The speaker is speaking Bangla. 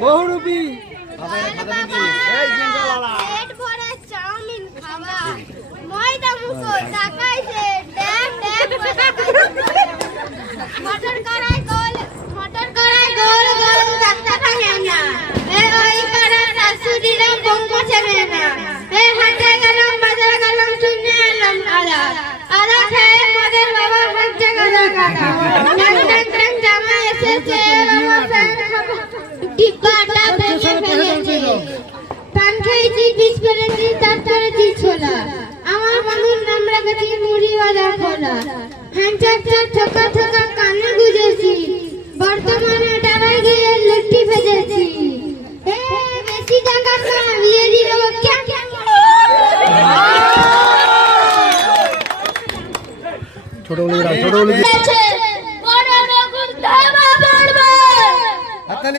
বহুরূপী পেট ভরে চাউমিন খাওয়া ময়দা মুখো টাকাইছে ড্যাব ড্যাব মটর কড়াই গোল গোল কাঁচা থাকে না এ ওই করে শাশুড়িরা বঙ্গ ছেড়ে না এ হাটে গেলাম বাজার গেলাম শুনে এলাম আদা খেয়ে মদের বাবা হাঁটতে গেল কাটা জামা এসেছে ডিব্বাটা ভেঙে ফেলেছে পান খেয়েছি বিষ ফেলেছি তার করেছি ছোলা আমার বন্ধুর নাম রেখেছি মুড়িওয়ালা খোলা হ্যান্ডচার ঠোকা ঠোকা কানে গুজেছি বর্তমানে ডাবায় গিয়ে লুটি ভেজেছি বেশি টাকা বিয়ে দিল ছোট